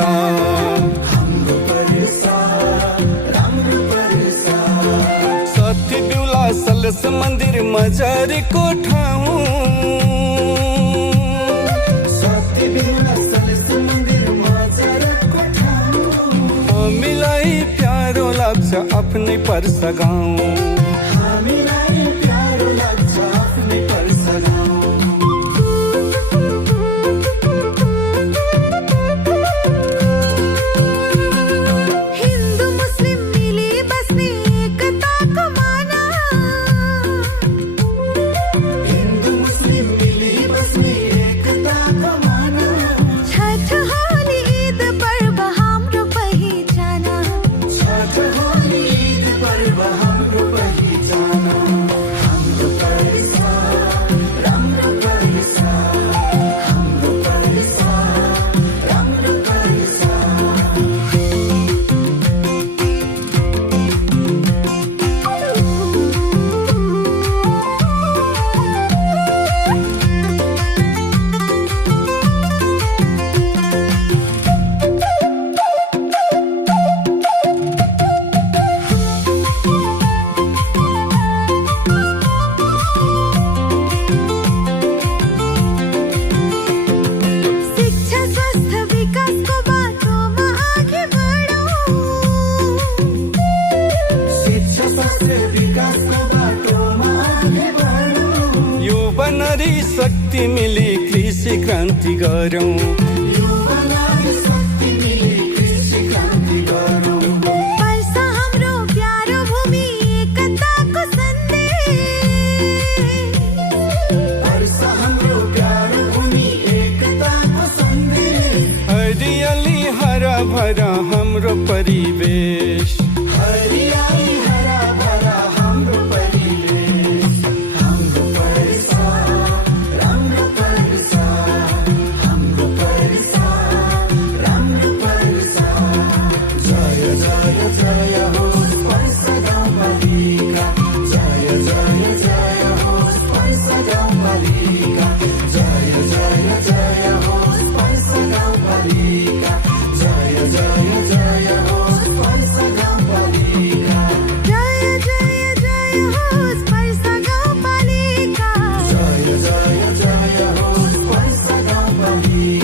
पर्सा, हाम्रो पर्सा, राम्रो पर्सा। सती बिउला सलस मन्दिर मजारीको ठाउँ, सती बिउला सलस मन्दिर मजारको ठाउँ। हामीलाई प्यारो लाग्छ आफ्नै पर्सा गाउँ, हामीलाई प्यारो लाग्छ आफ्नै पर्सा गाउँ। हिन्दू मुस्लिम मिली बस्ने एकताको माना, हिन्दू मुस्लिम मिली बस्ने एकताको माना। छठ होली ईद पर्व हाम्रो पहिचान, छठ होली ईद पर्व हाम्रो पहिचान। हाम्रो पर्सा, राम्रो पर्सा, हाम्रो पर्सा, राम्रो पर्सा। शिक्षा स्वास्थ्य विकासको बाटोमा अघि बढौँ, शिक्षा स्वास्थ्य विकासको बाटोमा अघि बढौँ। युवा नारी शक्ति मिली कृषि क्रान्ति गरौँ, युवा नारी शक्ति मिली कृषि क्रान्ति गरौँ। पर्सा हाम्रो प्यारो भूमि एकताको सन्देश, पर्सा हाम्रो प्यारो भूमि एकताको सन्देश। हरियाली हरा भरा हाम्रो परिवेश, हरियाली हरा भरा हाम्रो परिवेश। हाम्रो पर्सा, राम्रो पर्सा, हाम्रो पर्सा, राम्रो पर्सा। जय जय जय होस् पर्सा गाउँपालिका, जय जय जय होस् पर्सा गाउँपालिका, जय जय जय होस् पर्सा गाउँपालिका, जय जय जय होस् पर्सा गाउँपालिका, जय जय जय होस् पर्सा गाउँपालिका। जय जय जय होस् पर्सा गाउँपालिका।